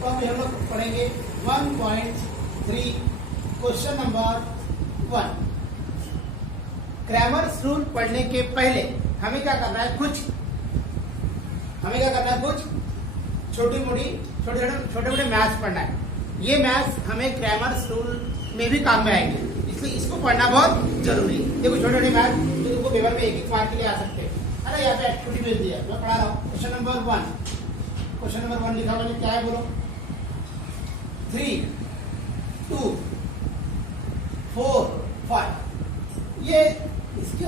तो अभी हम लोग पढ़ेंगे 1.3 क्वेश्चन नंबर 1। क्रैमर्स रूल पढ़ने के पहले हमें क्या करना है, कुछ छोटे मोटे मैथ्स पढ़ना है। ये मैथ्स हमें क्रैमर्स रूल में भी काम में आएंगे, इसलिए इसको पढ़ना बहुत जरूरी है। देखो छोटे छोटे मैथ्स जो तुमको पेपर में एक मार्क के लिए आ सकते हैं। अरे यहाँ पे एक्टिविटी मिल दिया, मैं पढ़ा रहा हूँ। क्वेश्चन नंबर 1 लिखा हुआ क्या है बोलो? 3, 2, 4, 5। ये इसके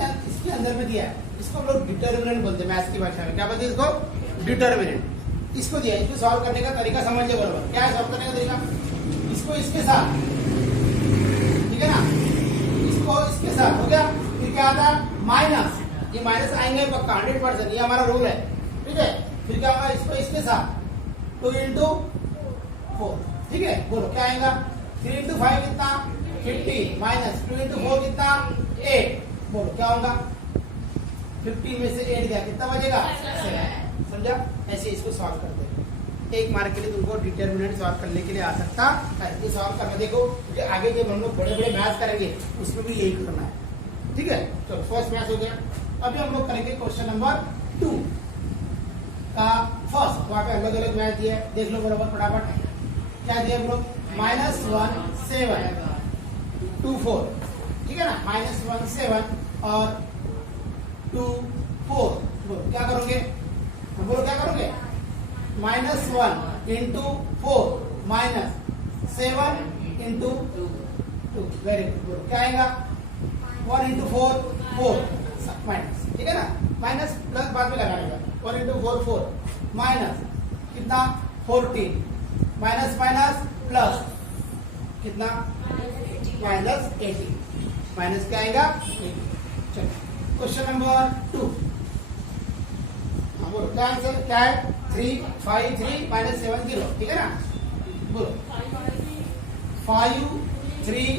अंदर में दिया है, इसको हम लोग डिटर्मिनेंट बोलते हैं मैथ्स की भाषा में। क्या बोलते हैं इसको? डिटर्मिनेंट। इसको दिया, इसको सॉल्व करने का तरीका समझिए बराबर। क्या है सॉल्व करने का तरीका? इसको इसके साथ, ठीक है ना, इसको इसके साथ हो गया। फिर क्या आता है? माइनस। ये माइनस आएंगे पक्का 100%, ये हमारा रूल है, ठीक है। फिर क्या होगा? इसको इसके साथ 2 into 4, ठीक है। बोलो क्या आएगा? 3 into 5 कितना? 50 माइनस 2 into 4 कितना? 8। बोलो क्या होगा? 50 में से 8 गया, कितना बचेगा? 7। समझा? ऐसे इसको सॉल्व करते हैं। एक मार्क के लिए तुमको डिटर्मिनेंट सॉल्व करने के लिए आ सकता है। ये सॉल्व करना देखो, क्योंकि आगे जब हम लोग बड़े बड़े मैथ्स करेंगे उसमें भी यही करना है, ठीक है। तो फर्स्ट मैथ्स हो गया। अभी हम लोग करेंगे क्वेश्चन नंबर 2 का फर्स्ट। वहां पे अलग अलग मैथ दिया है, देख लो बराबर फटाफट। क्या दिया हम लोग? -1 7 2 4, ठीक है ना। -1 7 और 2 4। बोलो क्या करोगे? बोलो क्या करोगे? -1 into 4 -7 into 2। Very good. बोलो क्या आएगा? 1 into 4 4 माइनस, ठीक है ना। माइनस प्लस बाद में लगाने का। 1 into 4 4 माइनस कितना? 14 माइनस माइनस प्लस कितना? -18। माइनस क्या आएगा? 18। चलो क्वेश्चन नंबर 2। बोलो क्या आंसर क्या है? 3 5 3 -7 0, ठीक है ना। बोलो 5 3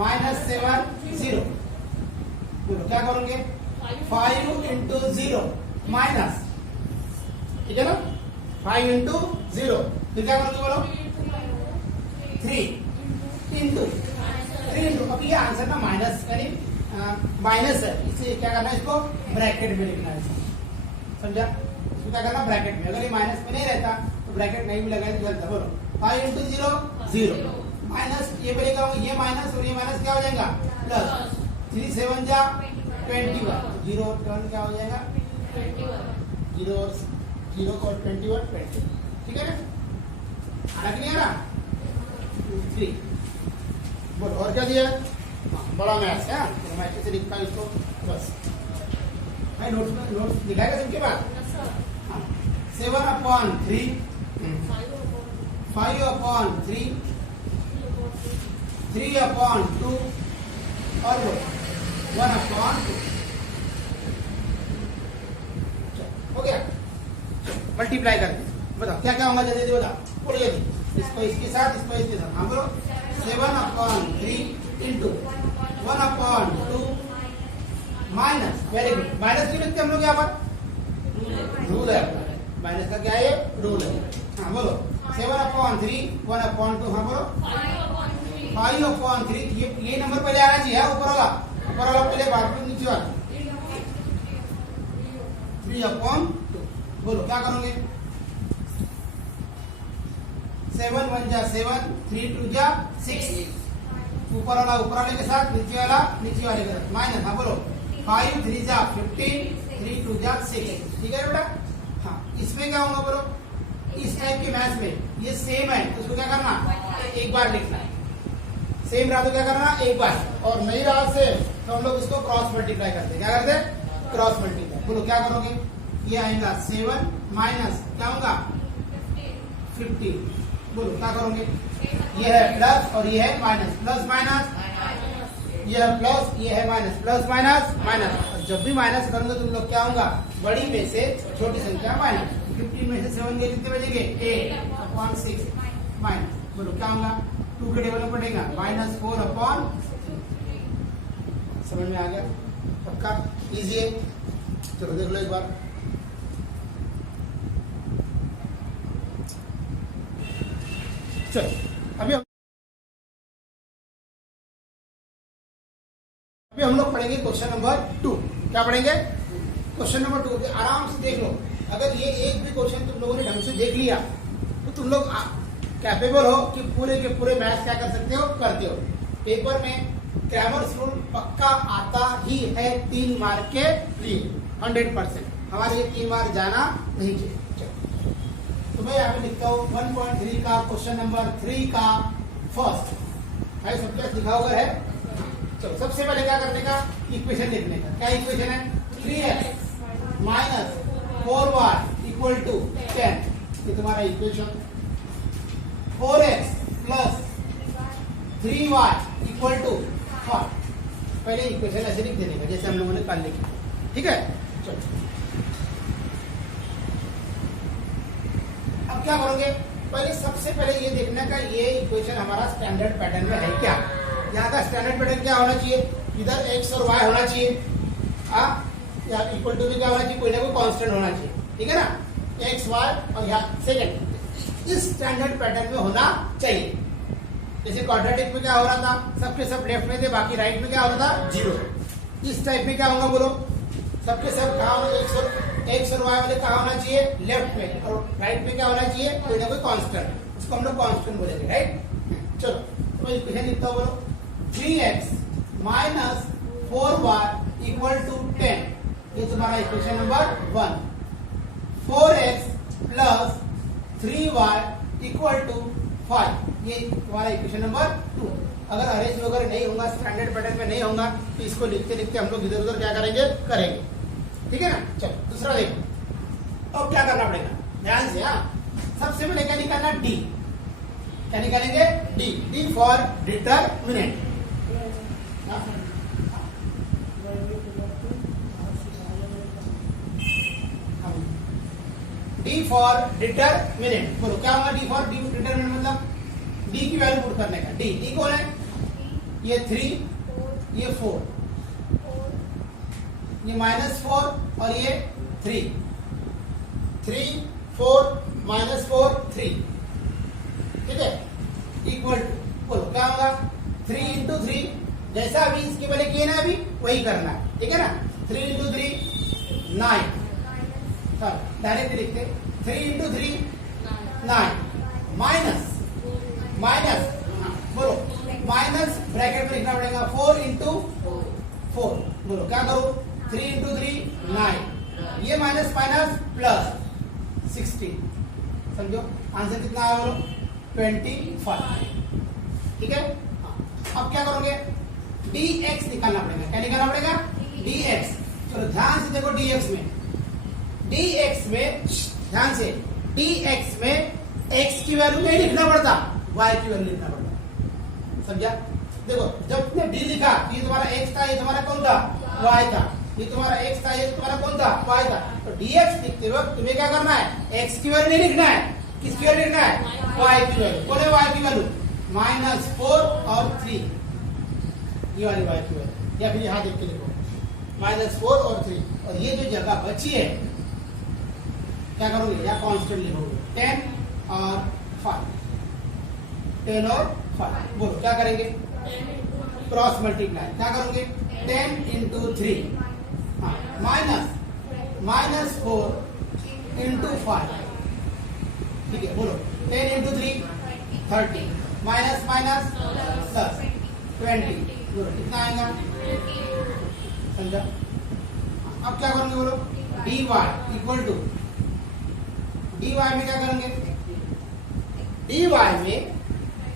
-7 0। बोलो क्या करोगे? 5 into 0 माइनस, ठीक है ना। 5 into 0 फिर क्या करोगे? बोलो 3 into अब ये आंसर ना माइनस यानी माइनस है, इसलिए क्या करना है? इसको ब्रैकेट में लिखना है। समझा? इसको क्या करना? ब्रैकेट में। अगर ये माइनस में नहीं रहता तो ब्रैकेट नहीं भी लगाए तो चलता। बोलो 5 into 0 0 माइनस, ये बोलेगा ये माइनस और ये माइनस क्या हो जाएगा? प्लस। 3 7 जा 21, 0 और 1 क्या हो जाएगा? 0 और 21 20, ठीक है ना। आना कि नहीं आना? 2 3। बोलो और क्या दिया? बड़ा मैथ्स है, तो मैं अच्छे से लिखता हूँ इसको बस। भाई नोट्स दिखाएगा सबके बाद। 7/3 5/3 3/2 और 1/2। हो गया। मल्टीप्लाई करके बताओ क्या क्या होगा? जल्दी बताओ, बोलो जल्दी। इसको इसके साथ, इसको इसके साथ। हाँ बोलो 7/3 into 1/2 minus. Very good. Minus क्यों लिखते हम लोग यहाँ पर? रूल है माइनस का। क्या है? रूल है। हाँ बोलो 7/3 1/2। हाँ बोलो 5/3। ये नंबर पहले आना चाहिए, ऊपर वाला पहले, बाद में नीचे वाला। 3/2। बोलो क्या करोगे? 7 1 जा 7 3 2 जा 6। ऊपर वाले के साथ, नीचे वाले के साथ माइनस। हाँ बोलो 5 3 जा 15 3 2 जा 6, ठीक है बेटा। हाँ इसमें क्या होगा? बोलो इस टाइप के मैथ्स में ये सेम है तो उसको क्या करना? एक बार लिखना है। सेम रहा तो क्या करना? एक बार। और नहीं रहा से तो हम लोग इसको क्रॉस मल्टीप्लाई करते हैं। क्या करते हैं? Cross multiply. बोलो क्या करोगे? ये आएगा 7 माइनस क्या होगा? 15। बोलो क्या करोगे? ये है प्लस और ये है माइनस। प्लस माइनस, ये है प्लस, ये है माइनस। Plus minus minus. और जब भी माइनस करोगे तुम लोग क्या होगा? बड़ी में से छोटी संख्या माइनस। 15 में से 7 गए, कितने बचेंगे? 8/6 माइनस। बोलो क्या होगा? 2 के टेबल में पड़ेगा -4/। समझ में आ गया? पक्का इजी है। चलो देख लो एक बार। चलो अभी हम लोग पढ़ेंगे क्वेश्चन नंबर 2। क्या पढ़ेंगे? क्वेश्चन नंबर 2 आराम से देख लो। अगर ये एक भी क्वेश्चन तुम लोगों ने ढंग से देख लिया तो तुम लोग कैपेबल हो कि पूरे के पूरे मैथ्स क्या कर सकते हो, करते हो। पेपर में क्रैमर्स रूल पक्का आता ही है 3 मार्क के लिए 100%। हमारे ये 3 मार्क जाना नहीं चाहिए। तो मैं यहाँ पे लिखता हूँ 1.3 का क्वेश्चन नंबर 3 का फर्स्ट है। सब्जेक्ट लिखा हुआ है। चलो सबसे पहले क्या करने का, इक्वेशन लिखने का। क्या इक्वेशन है? 3x minus 4y equal to 10। ये तुम्हारा equation. 4x plus 3y equal to 5। पहले इक्वेशन ऐसे लिख देने का जैसे हम लोगों ने कल लिखा। ठीक है, चलो अब क्या करोगे? पहले सबसे पहले ये देखना का ये इक्वेशन हमारा स्टैंडर्ड पैटर्न में है क्या। यहाँ का स्टैंडर्ड पैटर्न क्या होना चाहिए? इधर x और y होना चाहिए, यहाँ इक्वल टू भी क्या होना चाहिए? कोई ना कोई कांस्टेंट होना चाहिए। ठीक है ना, x y और यहाँ सेकंड इस स्टैंडर्ड पैटर्न में होना चाहिए। जैसे क्वाड्रेटिक में क्या हो रहा था, सबके सब लेफ्ट में थे, बाकी राइट में क्या हो रहा था? 0। इस टाइप में क्या होगा बोलो? सबके सब कहाँ होना? x और y वाले कहाँ होना चाहिए? लेफ्ट में, और राइट में क्या होना चाहिए? कोई ना कोई कांस्टेंट। उसको हम लोग कांस्टेंट बोलेंगे, राइट। चलो तो मैं इक्वेशन लिखता हूँ, बोलो 3x minus 4y equal to 10। ये तुम्हारा equation number 1। 4x plus 3y equal to 5। ये तुम्हारा इक्वेशन नंबर 2। अगर अरेंज वगैरह नहीं होगा, स्टैंडर्ड पैटर्न में नहीं होगा, तो इसको लिखते लिखते हम लोग इधर उधर क्या करेंगे, करेंगे। ठीक है ना। चलो दूसरा देखो। अब क्या करना पड़ेगा, ध्यान से। सबसे पहले क्या निकालना? डी। क्या निकालेंगे? D. D for determinant. D for determinant. बोलो क्या होगा? डी फॉर डिटरमिनेंट मतलब डी की वैल्यू पुट करने का। डी डी कौन है? ये 3, ये 4, ये -4 और ये 3। 3 4 -4 3। ठीक है, इक्वल टू, बोलो क्या होगा? 3 इंटू 3, जैसा अभी इसके पहले किए ना अभी वही करना है। ठीक है ना। 3 इंटू 3 9। डायरेक्ट लिखते 3 इंटू 3 9 माइनस बोलो माइनस ब्रैकेट में लिखना पड़ेगा 4 इंटू 4। बोलो क्या करो? 3 इंटू 3 9, ये माइनस माइनस प्लस 16। समझो आंसर कितना आया? बोलो 25। ठीक है। अब क्या करोगे? dx निकालना पड़ेगा। क्या निकालना पड़ेगा? dx। चलो ध्यान से देखो, dx में ध्यान से, dx में x की वैल्यू नहीं लिखना पड़ता, y की वैल्यू लिखना पड़ता। समझा? देखो जब तुमने d लिखा, ये तुम्हारा x था, ये तुम्हारा कौन था? y था। ये तुम्हारा x था, ये तुम्हारा कौन था? y था। तो dx लिखते वक्त तुम्हें क्या करना है? x की वैल्यू नहीं लिखना है। किसकी वैल्यू लिखना है? y की वैल्यू। कौन है y की वैल्यू? -4 और 3। ये वाली y की वैल्यू, या फिर यहाँ देख के लिखो -4 और 3। और ये जो जगह बची है क्या करोगे? या कांस्टेंट लिखोगे 10 और 5। 10 और 5। बोलो क्या करेंगे? Cross multiply. क्या करोगे? 10 इंटू 3 माइनस 4 इंटू 5। ठीक है, बोलो 10 इंटू 3 30 माइनस माइनस प्लस 20। बोलो कितना आएगा? समझा? अब क्या करोगे? बोलो dy इक्वल टू, dy में क्या करेंगे? dy में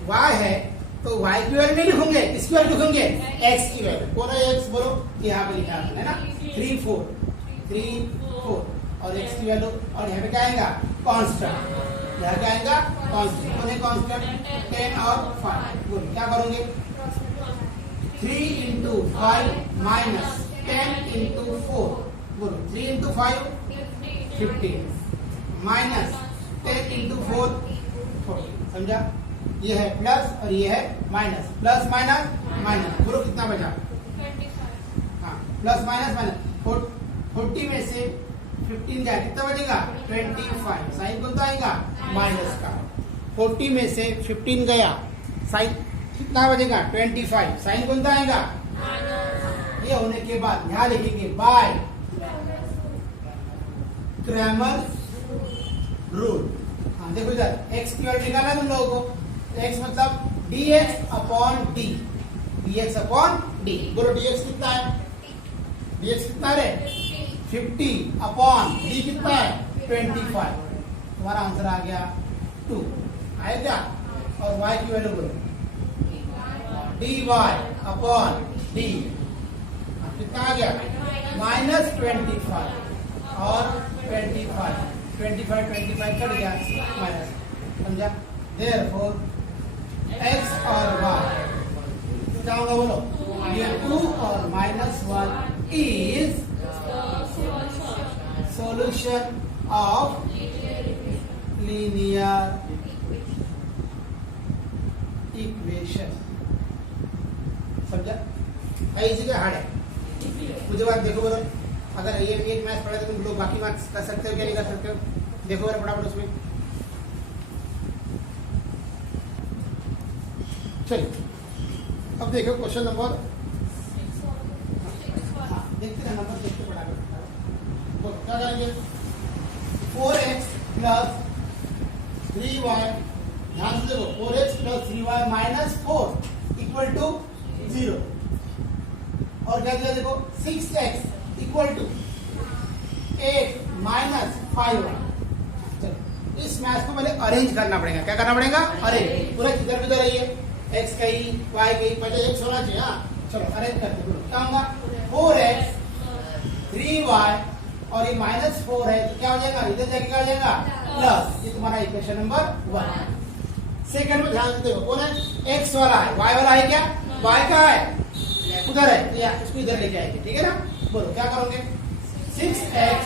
y है तो y की वैल्यू नहीं लिखोगे, किसकी वैल्यू लिखोगे? x की वैल्यू। कौन है x? बोलो यहाँ पे लिखा है ना, 3 4 और x की वैल्यू। और यहाँ पे क्या आएगा? कांस्टेंट। यहाँ क्या आएगा? कांस्टेंट। कौन है कांस्टेंट? 10 और 5। बोलो क्या करोगे? 3 इंटू 5 माइनस 10 इंटू 4। बोलो 3 इंटू 5 15 माइनस 10 इंटू 4 40। समझा? ये है प्लस और ये है माइनस। प्लस माइनस माइनस, बोलो कितना बचा? 25। हाँ, प्लस माइनस माइनस 40 में से 15 जाए कितना बचेगा? 25। साइन कौन सा आएगा? माइनस का। 40 में से 15 गया, साइन कितना बचेगा 25, साइन कौन सा आएगा, ये होने के बाद यहां लिखेंगे बाय क्रैमर रूल। हाँ देखो इधर एक्स की वैल्यू निकालना है तुम लोगों को, एक्स मतलब dx upon D, dx upon D. बोलो dx कितना है, dx कितना है रे 50 अपॉन डी कितना है 25, तुम्हारा आंसर आ गया 2 आएगा। और y की वैल्यू बोलो dy अपॉन डी कितना आ गया -25 और 25 कट गया माइनस, समझा। देयरफॉर x और y क्या होगा बोलो, ये 2 और -1 is solution of linear equation। समझा, इसी का हार्ड है। मुझे बात देखो बोलो, अगर ये एक मैथ पढ़ा तो तुम लोग बाकी मार्क्स कर सकते हो क्या नहीं कर सकते हो, देखो मेरा फटाफट उसमें। चलिए अब देखो क्वेश्चन नंबर, देखते हैं नंबर देखते पढ़ा कर क्या करेंगे, 4x प्लस 3y, ध्यान से देखो 4x plus 3y minus 4 equal to 0, और क्या दिया देखो 6x equal to 8 minus 5y। चलो इस मैथ को पहले अरेंज करना पड़ेगा, क्या करना पड़ेगा, अरेंज, पूरा किधर किधर है ये x कहीं y कहीं, पहले x होना चाहिए। हाँ चलो अरेंज करते हैं, क्या होगा 4x 3y और ये -4 है तो क्या हो जाएगा, इधर जाके क्या हो जाएगा प्लस, ये तुम्हारा इक्वेशन नंबर 1। सेकंड में ध्यान से देखो कौन है, x वाला है, y वाला है क्या, y का है उधर है तो यार इसको इधर लेके आएंगे, ठीक है ना। बोलो क्या करोगे, 6x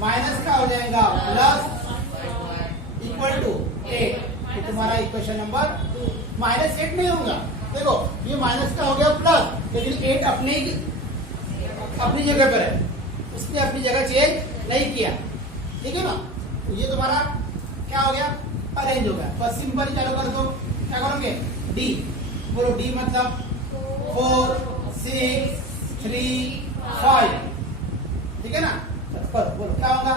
माइनस का हो जाएगा प्लस इक्वल टू 8, तो तुम्हारा इक्वेशन नंबर -8 नहीं होगा, देखो ये माइनस का हो गया प्लस, लेकिन 8 अपनी जगह पर है, उसने अपनी जगह चेंज नहीं किया, ठीक है ना। तो ये तुम्हारा क्या हो गया, अरेंज हो गया। बस सिंपल चालू कर दो, क्या करोगे डी, बोलो डी मतलब 4 6 3 5, ठीक है ना। करो बोलो क्या होगा,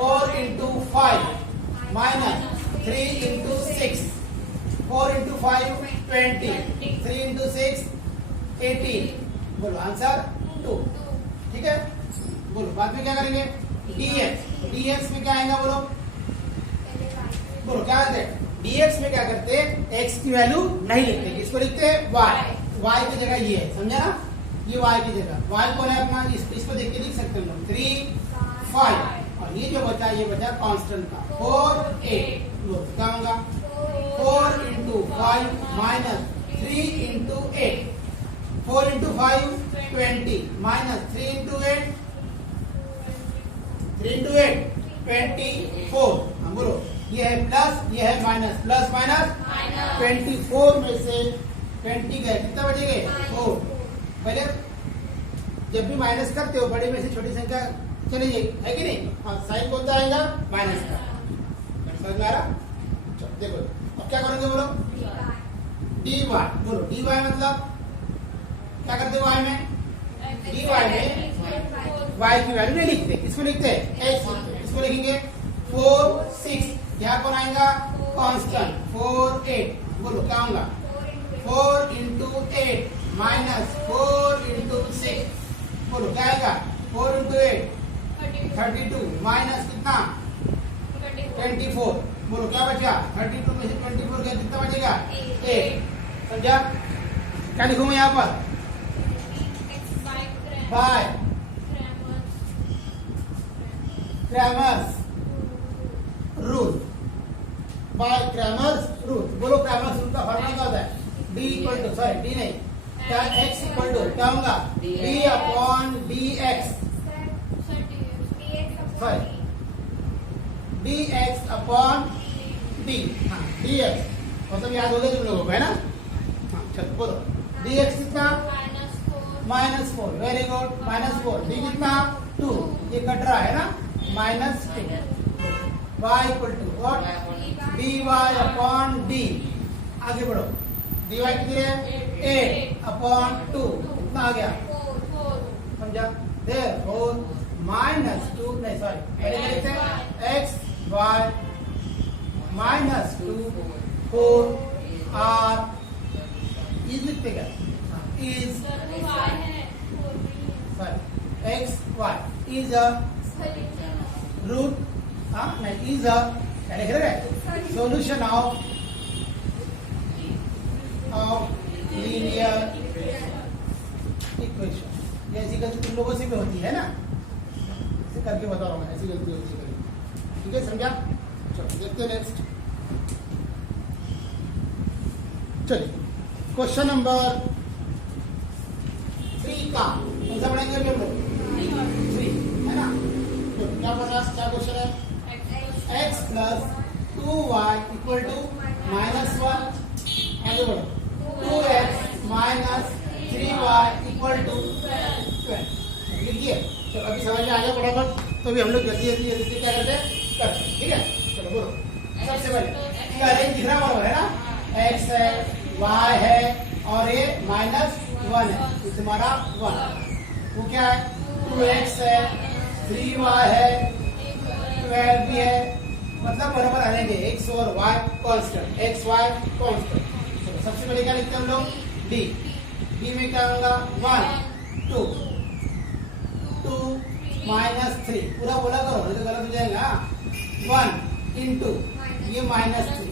4 into 5 minus 3 into 6, 4 into 5 20, 3 into 6 18, बोलो आंसर 2, ठीक है। बोलो बाद में क्या करेंगे, dx में क्या आएगा बोलो, बोलो क्या करते हैं, dx में क्या करते हैं, x की वैल्यू नहीं लिखते, किसको लिखते हैं y की जगह ये है, समझा ना, ये y की जगह, y कौन है अपना, इसको देख के लिख सकते हैं लोग 3 5, और ये जो बचा ये बचा कांस्टेंट का 4 8, बोलो क्या होगा 4 into 5 minus 3 into 8, 4 into 5 20 minus 3 into 8 3 into 8 24। हम बोलो ये है प्लस ये है माइनस, प्लस माइनस 24 में से 20 गए कितना बचेंगे 4। पहले जब भी माइनस करते हो बड़े में से छोटी संख्या चली जाएगी, है कि नहीं। हाँ साइन कौन सा आएगा माइनस का, समझ में आ रहा। देखो अब क्या करोगे बोलो dy, बोलो dy मतलब क्या करते हो y में, dy में y की वैल्यू नहीं लिखते, किसको लिखते हैं x, इसको लिखेंगे 4 6, यहाँ कौन आएगा कांस्टेंट 4 8, बोलो क्या होगा 4 इंटू 8 माइनस 4 इंटू 6, बोलो क्या आएगा 4 इंटू 8 32 माइनस कितना 24, बोलो क्या बचा 32 में से 24 गया कितना बचेगा 8, समझा। क्या लिखूंगा यहाँ पर by Cramer's rule, by Cramer's rule. बोलो क्रैमर्स रूल का फॉर्मूला क्या होता है, d equal to sorry d नहीं क्या x इक्वल टू क्या होगा d upon dx, sorry dx upon d, हाँ dx मतलब याद हो गया तुम लोगों को, है ना। हाँ चलो बोलो dx कितना -4, वेरी गुड -4, d कितना 2, ये कट रहा है ना -2, y equal to what D Y upon D, आगे बढ़ो, डी वाई कितनी है 8 अपॉन 2, कितना आ गया, समझा, therefore -2, नहीं सॉरी पहले लिखते हैं एक्स वाई -2 4 आर इज लिखते क्या, is sorry X Y is a root, नहीं इज अ क्या लिख रहे हैं, सोल्यूशन ऑफ लीनियर इक्वेशन। ये ऐसी गलती तुम लोगों से भी होती है ना, ऐसे करके बता रहा हूँ, ऐसी गलती होती है, ठीक है, समझा। चलो देखते हैं नेक्स्ट, चलिए क्वेश्चन नंबर 3 का कौन सा पढ़ेंगे हम लोग, 3 है ना। तो क्या पढ़ा, क्या क्वेश्चन है, x plus 2y equal to -1, आगे बढ़ो, 2x minus 3y equal to 12, लिखिए। तो अभी समझ में आ गया फटाफट, तो अभी हम लोग जल्दी जल्दी जल्दी क्या करते हैं, ठीक है। चलो बोलो, सबसे पहले ये अरेंज दिख रहा है ना, x है y है और ये -1 है, तो तुम्हारा 1, वो क्या है 2x है 3y है 12 भी है, मतलब बराबर अरेंज है, x और y constant, x y constant. चलो सबसे पहले क्या लिखते हैं हम लोग, d, d में क्या होगा 1 2 -3, पूरा बोला करो नहीं तो गलत हो जाएगा, 1 इंटू ये -3,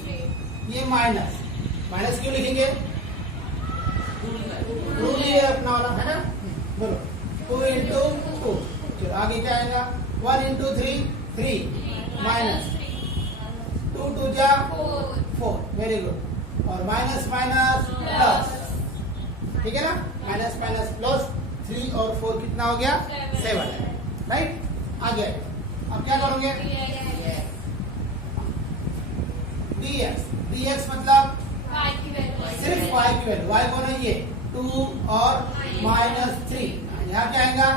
ये माइनस क्यों लिखेंगे, रूल ये अपना वाला है ना, बोलो 2 इंटू 2, चलो आगे क्या आएगा 1 इंटू 3 3 माइनस 2 2 जा 4, वेरी गुड, और माइनस माइनस प्लस, ठीक है ना, माइनस माइनस प्लस 3 और 4 कितना हो गया 7, राइट। आगे अब क्या करोगे, dx मतलब सिर्फ y की वैल्यू, y कौन है ये 2 और -3, यहाँ क्या आएगा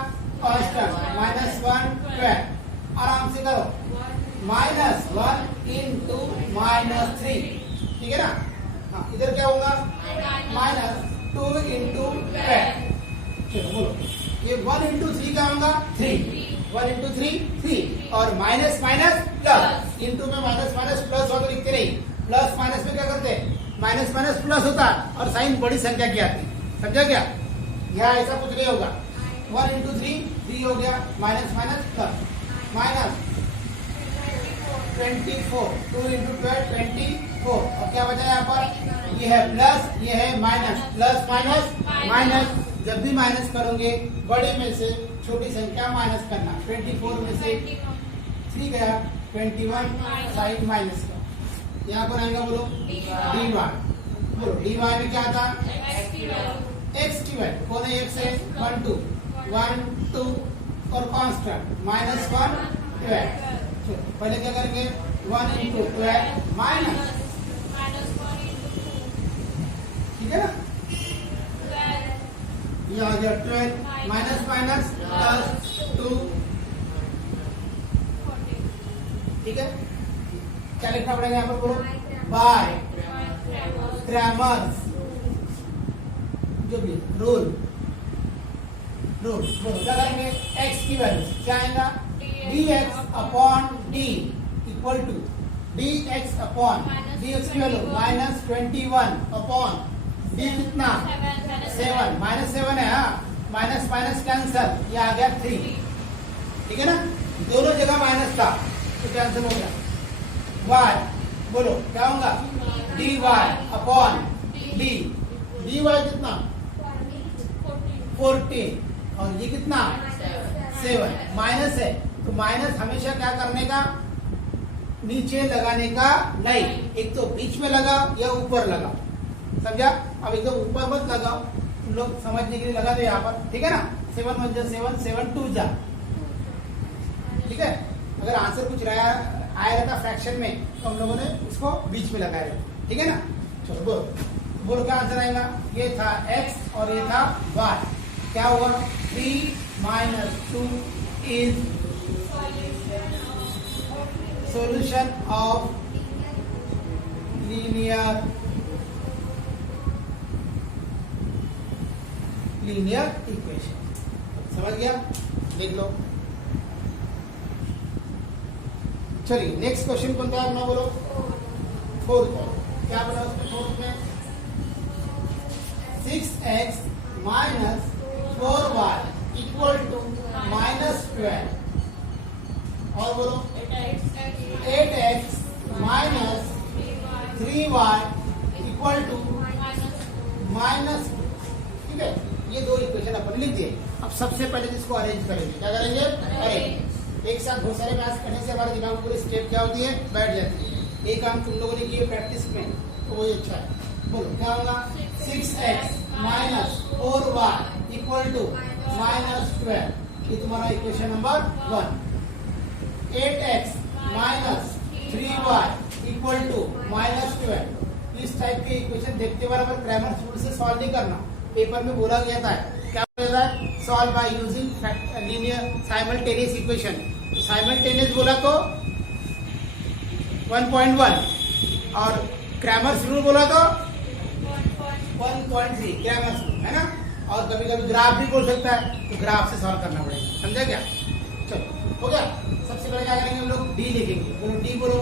कांस्टेंट -1 12, आराम से करो, -1 इंटू -3, ठीक है ना। हाँ इधर क्या होगा -2 इंटू 12, चलो बोलो ये 1 इंटू 3 क्या होगा 3, 1 इंटू 3 3, और माइनस माइनस प्लस, इंटू में माइनस माइनस प्लस हो तो लिखते नहीं, प्लस माइनस में क्या करते हैं माइनस माइनस प्लस होता है और साइन बड़ी संख्या की आती, समझा क्या, यहाँ ऐसा कुछ नहीं होगा, 1 इंटू 3 3 हो गया, minus minus plus, minus 24 2 into 12 24, और क्या बचा यहाँ पर, ये है प्लस ये है माइनस, प्लस माइनस माइनस, जब भी माइनस करोगे बड़े में से छोटी संख्या माइनस करना, 24 में से 3 गया 21 साइड माइनस का, यहाँ पर आएगा बोलो dy, बोलो dy में क्या था x की वैल्यू, कौन है x है 1 2 और कांस्टेंट -1 12, पहले क्या करेंगे 1 इंटू 12 माइनस, ठीक है ना, ये आ गया 12 माइनस माइनस प्लस 2, ठीक है। क्या लिखना पड़ेगा यहाँ पर बोलो, बाय क्रैमर्स जो भी रूल बोलो क्या करेंगे, x की वैल्यू क्या आएगा dx upon d equal to dx upon dx की वैल्यू -21 अपॉन d कितना 7, -7 है, हाँ माइनस माइनस कैंसल, ये आ गया 3, ठीक है ना, दोनों जगह माइनस था तो कैंसिल हो गया, y बोलो क्या होगा dy अपॉन d, dy कितना 14 और ये कितना 7, माइनस है तो माइनस हमेशा क्या करने का, नीचे लगाने का नहीं, एक तो बीच में लगाओ या ऊपर लगाओ, समझा। अब एकदम ऊपर मत लगाओ, तुम लोग समझने के लिए लगा दो यहाँ पर, ठीक है ना, 7 1 जा 7 7 2 जा, ठीक है। अगर आंसर कुछ आया रहता फ्रैक्शन में तो हम लोगों ने उसको बीच में लगाया रहता, ठीक है ना। चलो बोलो क्या आंसर आएगा, ये था x और ये था y, क्या हुआ 3 - 2 is solution of linear equation. समझ गया? लिख लो। चलिए नेक्स्ट क्वेश्चन कौन था अपना, बोलो। फोर्थ क्या बोला उसमें? फोर्थ में 6x minus 4y equal to -12 और बोलो 8x minus 3y equal to -2। ठीक है, ये दो इक्वेशन अपन लिख दिए। अब सबसे पहले इसको अरेंज करेंगे। क्या करेंगे? अरेंज। एक साथ बहुत सारे मैथ्स करने से हमारे दिमाग में पूरी स्टेप क्या होती है? बैठ जाती है। एक काम तुम लोगों ने किए प्रैक्टिस में, तो वही अच्छा है। बोलो क्या होगा? 6x minus 4y equal to -12, ये तुम्हारा equation number 1। 8x minus 3y equal to -12, इस टाइप के इक्वेशन देखते बार अपन क्रैमर रूल से सॉल्व नहीं करना। पेपर में बोला गया था क्या बोला था? Solve by using linear simultaneous equation. Simultaneous बोला तो 1.1 और क्रैमर्स रूल बोला तो 1.3 क्रैमर्स रूल, है ना। और कभी कभी ग्राफ भी बोल सकता है, तो ग्राफ से सॉल्व करना पड़ेगा। समझा क्या? चलो हो गया। सबसे पहले क्या करेंगे हम लोग? डी लिखेंगे। बोलो डी बोलो।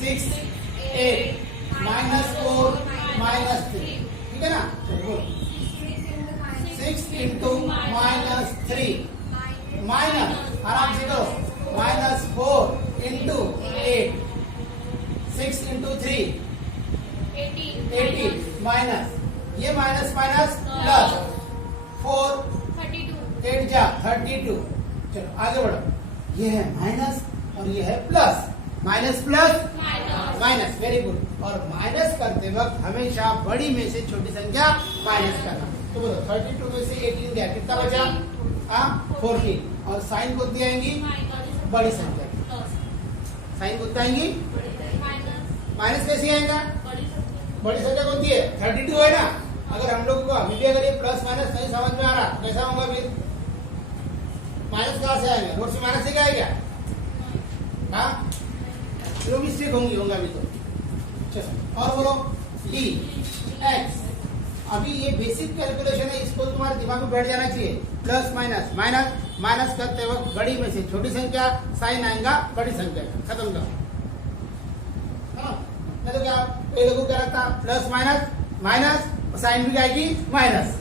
6 8 -4 -3, ठीक है ना। चलो बोलो 6 इंटू -3 माइनस, आराम से करो, -4 इंटू 8, 6 इंटू 3 80 माइनस, ये माइनस माइनस प्लस 4 8 जा 32। चलो आगे बढ़ो। ये है माइनस और ये है plus. Minus plus minus, very good. और माइनस करते वक्त हमेशा बड़ी में से छोटी संख्या माइनस करना। तो बोलो 32 में से 18 गया, कितना बचा? 14। और साइन को दियाएंगी बड़ी संख्या। साइन को दियाएंगी माइनस कैसे आएगा? बड़ी संख्या कौन सी है? 32 है ना। अगर हम लोग को अभी भी अगर ये प्लस माइनस नहीं समझ में आ रहा, कैसा होगा फिर? माइनस कहाँ से आएगा? नोट से माइनस से क्या आएगा? हाँ, जो मिस्टेक होंगी होगा अभी तो। चलो और बोलो डी एक्स। अभी ये बेसिक कैलकुलेशन है, इसको तुम्हारे दिमाग में बैठ जाना चाहिए। प्लस माइनस, माइनस माइनस करते वक्त बड़ी में से छोटी संख्या, साइन आएगा बड़ी संख्या का। खत्म करो। हाँ, नहीं तो क्या ये लोगों क्या रहता? प्लस माइनस माइनस, साइन भी आएगी माइनस।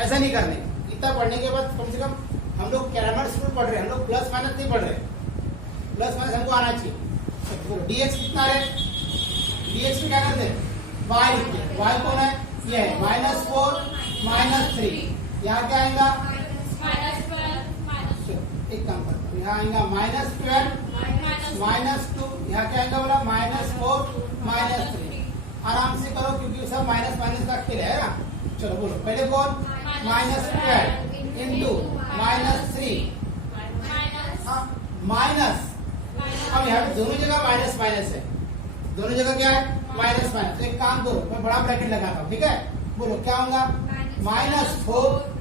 ऐसा नहीं करने। इतना पढ़ने के बाद कम से कम हम लोग क्रैमर्स रूल पढ़ रहे हैं, हम लोग प्लस माइनस नहीं पढ़ रहे। प्लस माइनस हमको आना चाहिए। डीएक्स कितना है? डीएक्स में क्या करते हैं? वाई लिखते हैं। वाई कौन है? ये है -4 -3। यहाँ क्या आएगा? एक काम करता हूँ, यहाँ आएगा -12 -2। यहाँ क्या आएगा बोला? -4 -3। आराम से करो क्योंकि सब माइनस माइनस का खेल है ना। चलो बोलो पहले कौन? -12 इंटू -3 माइनस। अब यहाँ पे दोनों जगह माइनस माइनस है, दोनों जगह क्या है? Minus minus. एक काम करो, मैं बड़ा ब्रैकेट लगाता हूँ, ठीक है। बोलो क्या होगा? -4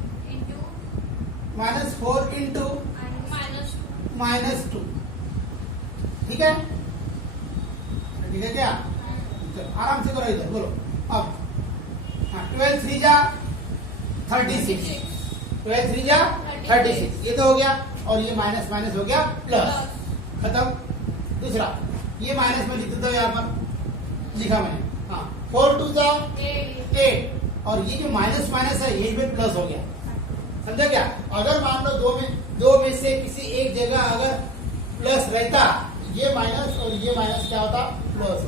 इंटू -2, ठीक है। ठीक है क्या? चलो आराम से करो इधर। बोलो अब 12 3 जा 36, 12 3 जा 36, ये तो हो गया। और ये माइनस माइनस हो गया प्लस। खत्म। दूसरा ये माइनस में लिख देता हूँ, यहाँ पर लिखा मैंने। हाँ 4 2 जा 8, और ये जो माइनस माइनस है ये भी प्लस हो गया। समझा क्या? अगर मान लो दो में से किसी एक जगह अगर प्लस रहता, ये माइनस और ये माइनस क्या होता? प्लस।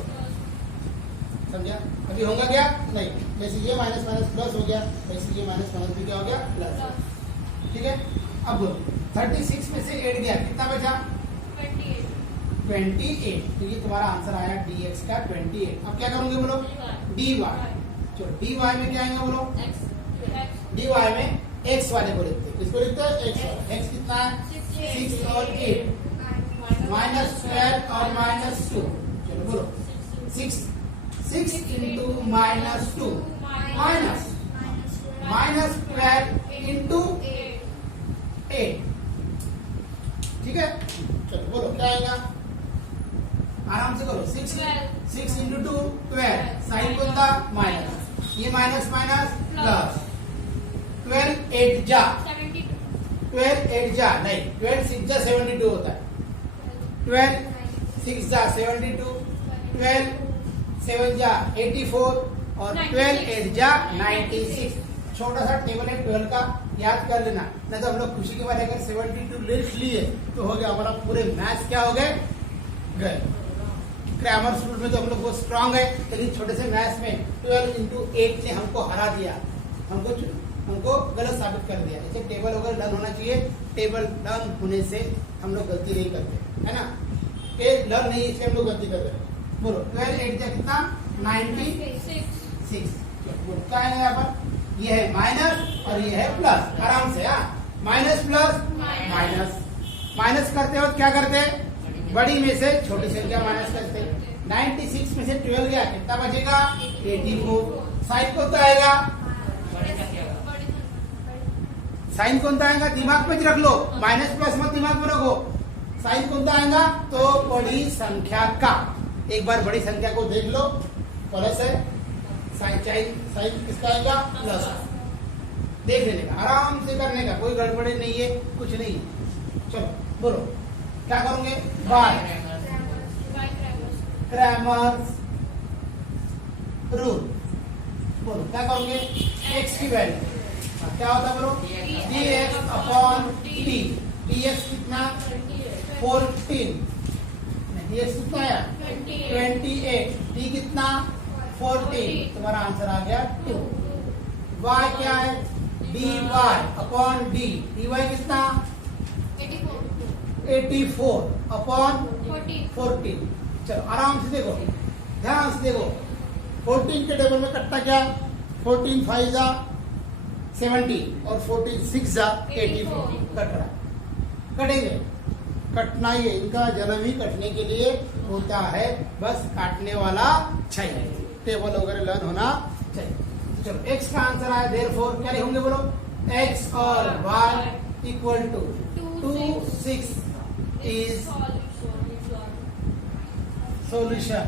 समझा? अभी होगा क्या? नहीं। जैसे ये माइनस माइनस प्लस हो गया, वैसे ये माइनस माइनस भी क्या हो गया? प्लस। ठीक है। अब बोलो 36 में से 8 गया, कितना बचा? 28। तो ये तुम्हारा आंसर आया dx का 28। अब क्या करोगे बोलो? dy। चलो dy में क्या आएगा बोलो? dy में x वाले को लिखते हैं। किसको लिखते हैं? x। x कितना है? 6 और 8 -12 और -2। चलो बोलो 6 इंटू -2 माइनस -12 इंटू 8। ठीक है। चलो बोलो क्या आएगा? आराम से करो। 6 इंटू 8 जा 72 12 8 जा नहीं 12 6 जा 72 होता है 12 6 जा 72 12 7 जा 84 और 12 8 जा 96। छोटा सा टेबल है 12 का, याद कर लेना। नहीं तो हम लोग खुशी के बाद अगर 72 लिख लिए तो हो गया हमारा पूरे मैथ्स क्या हो गए। ग्रामर स्कूल में तो हम लोग बहुत स्ट्रांग है, लेकिन छोटे से मैथ्स में 12 into 8 ने हमको हरा दिया, हमको गलत साबित कर दिया। ऐसे टेबल वगैरह लर्न होना चाहिए। टेबल लर्न होने से हम लोग गलती नहीं करते, है ना। टेबल लर्न नहीं इसलिए हम लोग गलती कर रहे हैं। बोलो 12 8 जा कितना 96। बोलो क्या है यहाँ पर, ये है माइनस और ये है प्लस। आराम से माइनस प्लस माइनस। माइनस करते हो क्या करते, बड़ी में से छोटी संख्या माइनस करते। 96 में से 12 गया कितना बचेगा 84। साइन कौन सा आएगा, साइन कौन सा आएगा दिमाग में रख लो, माइनस प्लस मत दिमाग में रखो। साइन कौन सा आएगा तो बड़ी संख्या का। एक बार बड़ी संख्या को देख लो, प्लस है, साइन किसका आएगा प्लस। देख लेने का, आराम से करने का, कोई गड़बड़ी नहीं है, कुछ नहीं है। चलो बोलो क्या करोगे, बाय क्रैमर्स रूल। बोलो क्या करोगे, एक्स की वैल्यू क्या होता है, बोलो dx अपॉन डी। dx कितना 14, dx कितना आया 28, d कितना 14, तुम्हारा आंसर आ गया 2। y क्या है dy अपॉन डी। dy कितना 84 अपॉन 14। चलो आराम से देखो, ध्यान से देखो। 14 के टेबल में कटता क्या, 14 5 जा 70 और 14 6 जा 84 कट रहा। कटेंगे, कटना ही है, इनका जन्म ही कटने के लिए होता है, बस काटने वाला चाहिए। टेबल वगैरह लर्न होना चाहिए। चलो x का आंसर आया, देयरफॉर क्या लिखेंगे बोलो, x और y equal to 2 6 is solution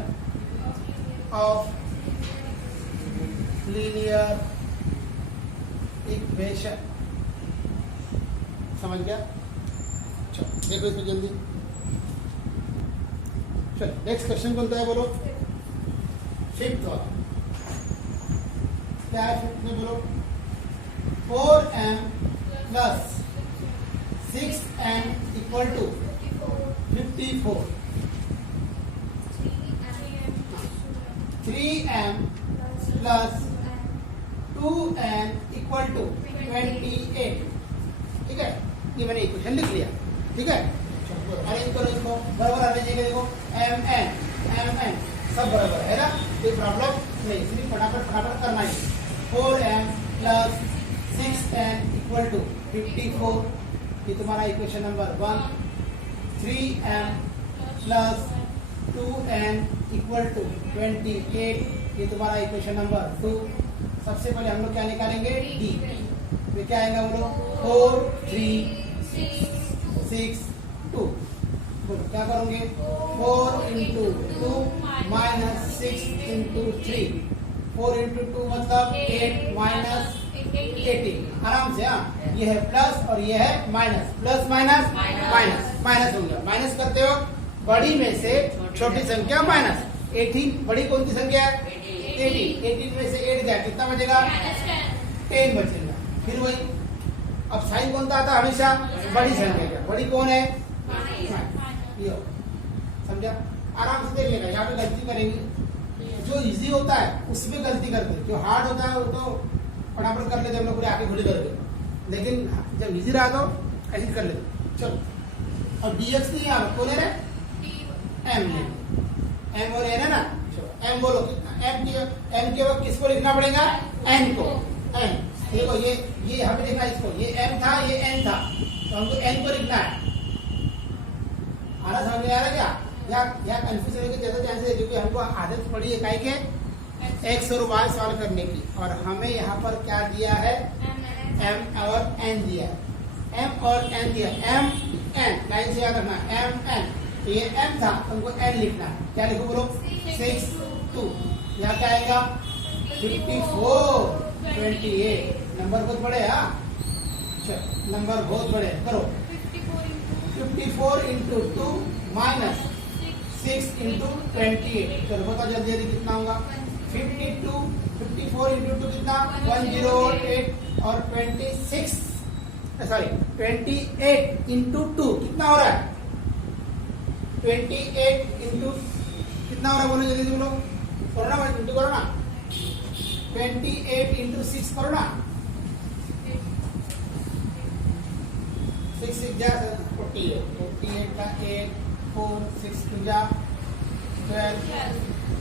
of linear equation। समझ गया। चलो देखो इसमें जल्दी। चलो नेक्स्ट क्वेश्चन कौन सा है बोलो, फिफ्थ वाला। क्या है फिफ्थ में बोलो, 4m plus 6m equal to 54। 3m plus 2n equal to 28। ठीक है, ये मैंने इक्वेशन लिख लिया। ठीक है, अरेंज करो इसको, बराबर आने चाहिए। देखो mn सब बराबर है ना, कोई प्रॉब्लम नहीं, सिर्फ फटाफट करना है। 4m plus 6n equal to 54, ये तुम्हारा equation number 1। 3m plus 2n equal to 28, ये तुम्हारा इक्वेशन नंबर 2। सबसे पहले हम लोग क्या निकालेंगे, d। तो क्या आएगा बोलो, 4 3 6 2। बोलो क्या करोगे, 4 इंटू 2 माइनस 6 इंटू 3। 4 इंटू 2 मतलब 8 माइनस 18। आराम से ये है प्लस और ये है माइनस, प्लस माइनस माइनस हो गया। माइनस करते हो बड़ी में से छोटी संख्या माइनस। 18 बड़ी कौन सी संख्या है, 18 में से 8 गया कितना बचेगा 10 बचेगा। फिर वही, अब साइन कौन सा आता है हमेशा, बड़ी संख्या का। बड़ी कौन है, ये समझा। आराम से देख लेगा, यहाँ पे गलती करेंगे, जो इजी होता है उसमें गलती करते, जो हार्ड होता है वो तो फटाफट कर लेते हम लोग, पूरे आगे खुली करके। लेकिन जब इजी रहा तो ऐसे कर लेते। चलो और dx नहीं आ कौन है, m m और n है ना। चलो m बोलो कितना, m के वक्त किसको लिखना पड़ेगा, n को। n देखो ये हमें लिखना है इसको, ये m था ये n था, तो हमको n को लिखना है। आना समझ में आ रहा क्या, या कंफ्यूज होने की ज्यादा चांसेस है, क्योंकि हमको आदत पड़ी है काहे के x और y सॉल्व करने की, और हमें यहाँ पर क्या दिया है, m और n दिया है। m और n दिया, m n लाइन से याद रखना, m n। तो ये m था, हमको n लिखना है। क्या लिखो बोलो, 6 2। यहाँ क्या आएगा 54 28। नंबर बहुत बड़े, नंबर बहुत बड़े करो। 54 इंटू 2 माइनस 6 इंटू 28। चलो बताओ जल्दी जल्दी कितना होगा। 52 54 इंटू 2 कितना 108 और 26 सॉरी 28 इंटू 2 कितना हो रहा है। 28 इंटू कितना हो रहा है बोलो जल्दी बोलो। करो ना इंटू करो ना। 28 इंटू 6 करो ना। 6 6 जा 48 48 का 8 4 6 2 जा 12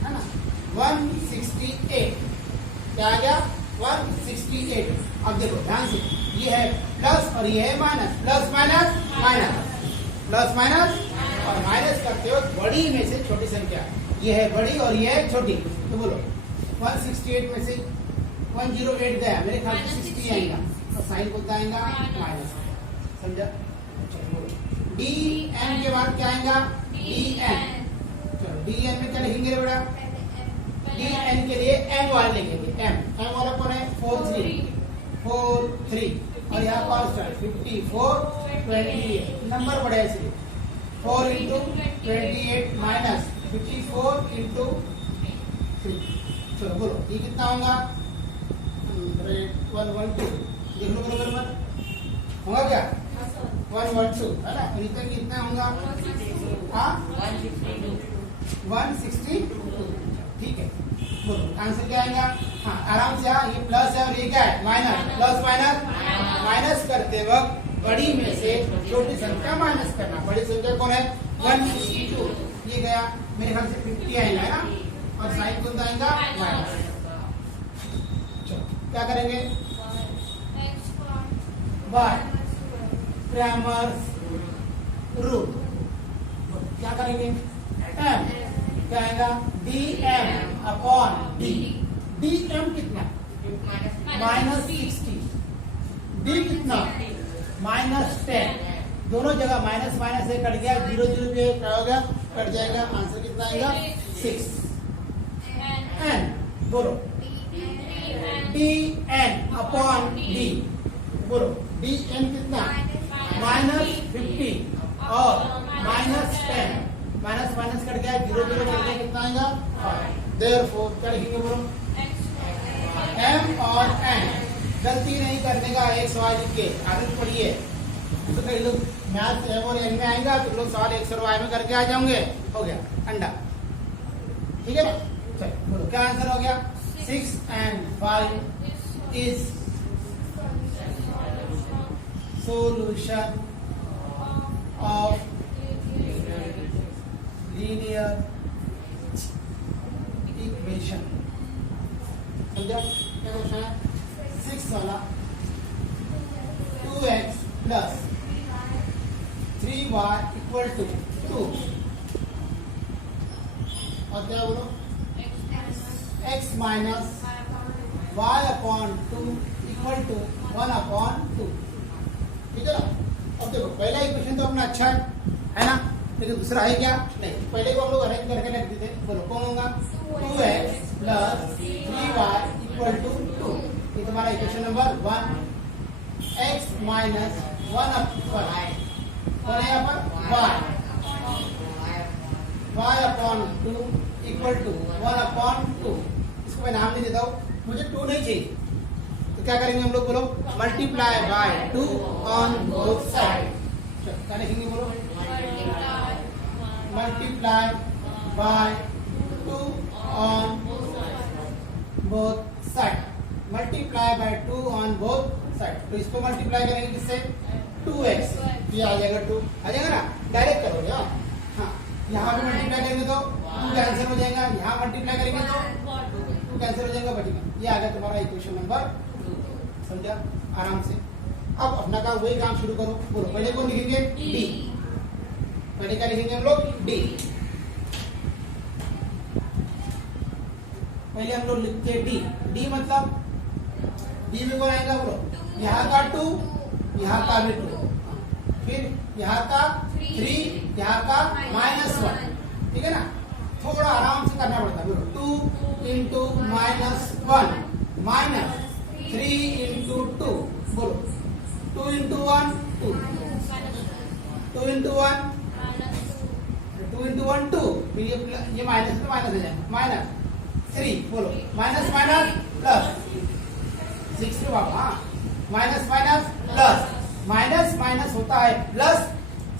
है ना 168 क्या आ गया 168। अब देखो ध्यान से ये है प्लस और ये है minus plus minus minus plus minus और माइनस करते हो बड़ी में से छोटी संख्या ये है बड़ी और ये है छोटी। तो बोलो 168 में से 108 गया मेरे ख्याल से 60 आएगा और साइन को आएगा माइनस समझा। डी एन के बाद क्या आएगा डी एन। चलो डी एन में क्या लिखेंगे बेटा डी एन के लिए एम वाला लिखेंगे एम वाला कौन है 4 3 और यहाँ पर 54 28 नंबर बढ़े इसलिए 4 इंटू 28 माइनस 54 इंटू 3। चलो बोलो ये कितना होगा 112 देख लो बराबर होगा क्या 112 है ना। इतना कितना होगा हाँ 162। ठीक है बोलो आंसर क्या आएगा। हाँ आराम से ये प्लस है और ये क्या है माइनस प्लस माइनस माइनस करते वक्त बड़ी में से छोटी संख्या माइनस करना। बड़ी संख्या कौन है 162 ये गया मेरे ख्याल से 50 आएगा है ना और साइन कौन आएगा माइनस। क्या करेंगे बाय क्रैमर्स रूल क्या करेंगे एम क्या आएगा D M upon D D M कितना -60 डी कितना -10 दोनों जगह माइनस माइनस से कट गया 0 0 पे क्या हो गया कट जाएगा आंसर कितना आएगा 6 एन बोलो डी एन अपॉन डी बोलो डी एन कितना -50 और -10 माइनस माइनस कट गया 0 0 कट गया कितना आएगा देयरफॉर क्या लिखेंगे बोलो एम और एन। गलती नहीं करने का एक सवाल लिख के आदत पढ़िए तो कई लोग मैथ एम और एन में आएगा तो लोग सवाल 100 वाई में करके आ जाओगे हो गया अंडा। ठीक है चलो बोलो क्या आंसर हो गया 6 and 5 is solution of linear equation। समझा क्या क्वेश्चन है 6 वाला 2x plus 3y equal to 2 और क्या बोलो x minus y upon 2 equal to 1 upon 2। ठीक है ना। अब देखो पहला इक्वेशन तो अपना अच्छा है ना लेकिन दूसरा है क्या नहीं पहले को हम लोग अरेंज करके रख देते बोलो कौन होगा 2x plus 3y equal to 2 ये तुम्हारा equation number 1। x minus 1 upon कौन है यहाँ पर y upon 2 equal to 1 upon 2। इसको मैं नाम नहीं देता हूँ मुझे 2 नहीं चाहिए तो क्या करेंगे हम लोग बोलो multiply by 2 on both side. क्या लिखेंगे बोलो multiply by 2 on both side multiply by 2 on both side. तो इसको मल्टीप्लाई करेंगे किससे 2x ये आ जाएगा 2 आ जाएगा ना डायरेक्ट करोगे। हाँ यहाँ पे मल्टीप्लाई करेंगे तो 2 कैंसिल हो जाएगा यहाँ मल्टीप्लाई करेंगे तो 2 कैंसिल हो जाएगा बचेगा। ये आ गया तुम्हारा इक्वेशन नंबर 2। समझा आराम से। अब अपना काम वही काम शुरू करो बोलो पहले कौन लिखेंगे डी पहले क्या लिखेंगे हम लोग डी। पहले हम लोग लिखते हैं डी डी मतलब डी में कौन आएगा बोलो यहाँ का 2 यहाँ का भी 2 फिर यहाँ का 3 यहाँ का -1। ठीक है ना थोड़ा आराम से करना पड़ता है बोलो 2 इंटू -1 -3 इंटू 2 बोलो 2 into 1 2, 2 into 1 2 into 1 2, फिर ये माइनस पे माइनस हो जाएगा, माइनस 3, बोलो माइनस माइनस प्लस 6 पे बाबा, minus minus plus, minus minus होता है प्लस,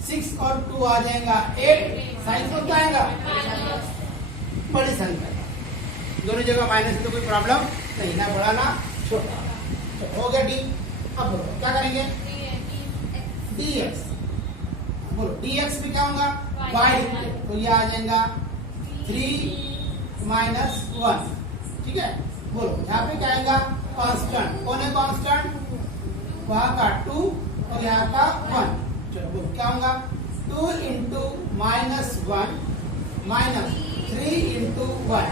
6 और 2 आ जाएगा 8, साइन होता आएगा बड़ी संख्या, दोनों जगह माइनस है तो कोई प्रॉब्लम नहीं, ना बड़ा ना छोटा। तो हो गया डी। अब बोलो क्या करेंगे, dx, बोलो dx में क्या होगा, y, तो ये आ जाएगा 3 माइनस 1, ठीक है। बोलो यहाँ पे क्या आएगा, कांस्टेंट, कौन है कांस्टेंट, वहां का 2 और यहाँ का 1, चलो बोलो क्या होगा, 2 इंटू माइनस 1 माइनस 3 इंटू 1,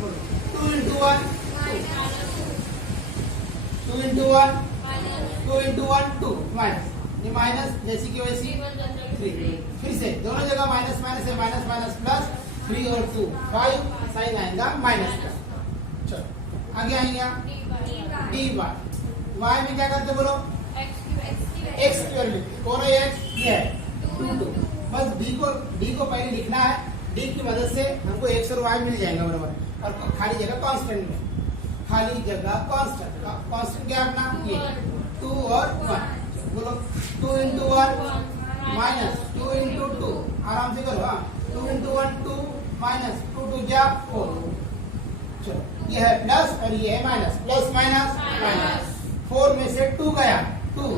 बोलो 2 इंटू 1 2 इंटू 1 2 इंटू 1 2 माइनस, ये माइनस जैसी की वैसी 3, फिर से दोनों जगह माइनस माइनस है, माइनस माइनस प्लस, 3 और 2 5, साइन आएगा माइनस का। चलो आगे आएंगे dy, y में क्या करते बोलो, x स्क्वायर लिखते, कौन है x, ये है 2 बस d को पहले लिखना है, d की मदद से हमको x और y मिल जाएगा बराबर, और खाली जगह कांस्टेंट में, खाली जगह कांस्टेंट, कांस्टेंट क्या अपना ये 2 और 1, बोलो 2 इंटू 1 माइनस 2 इंटू 2, आराम से करो, हाँ 2 इंटू 1 2 माइनस 2 2 जा 4, चलो ये है प्लस और ये है माइनस, प्लस माइनस माइनस, 4 में से 2 गया 2,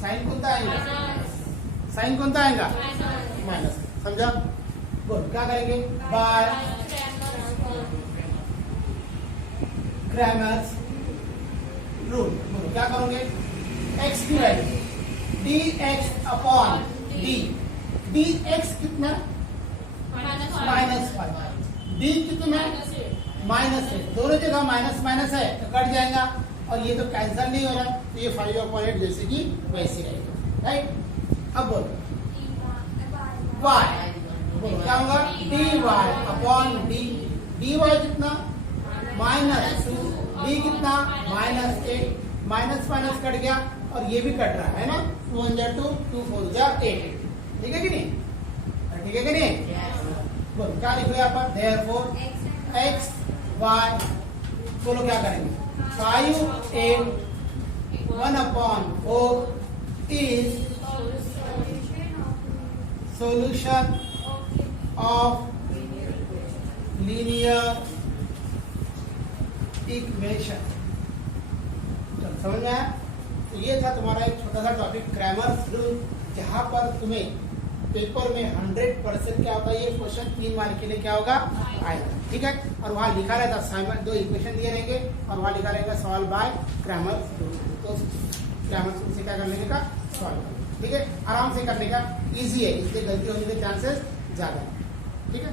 साइन कौन सा आएगा, साइन कौन सा आएगा माइनस, समझा। बोल क्या करेंगे, बाय क्रैमर्स रूल, बोलो क्या करोगे, x की value dx upon d, dx कितना माइनस 5, d कितना माइनस है, दोनों जगह माइनस माइनस है तो कट जाएगा, और ये तो कैंसिल नहीं हो रहा, तो ये 5/8 जैसे कि वैसे रहेगा, राइट। अब बोलो y, बोलो क्या होगा, dy अपॉन d, dy कितना माइनस 2, d कितना माइनस 8, माइनस माइनस कट गया और ये भी कट रहा है ना, 2 1 जा 2 2 4 जा 8, ठीक है कि नहीं, ठीक है कि नहीं, बोलो क्या लिख रहे हैं आप, देयरफॉर x y, बोलो क्या करेंगे, 5 8 1/4 is solution of linear equation. समझ में आया, तो ये था तुम्हारा एक छोटा सा टॉपिक क्रैमर्स रूल, जहां पर तुम्हें पेपर में 100% क्या होता है, ये क्वेश्चन 3 मार्क के लिए क्या होगा आएगा, ठीक है। और वहां लिखा रहता असाइनमेंट, 2 इक्वेशन दिए रहेंगे और वहां लिखा रहेगा सॉल्व बाय क्रैमर्स रूल, तो क्रैमर्स रूल से क्या करने का सॉल्व, ठीक है, आराम से करने का, इजी है, इसलिए गलती होने के चांसेस ज्यादा है, ठीक है।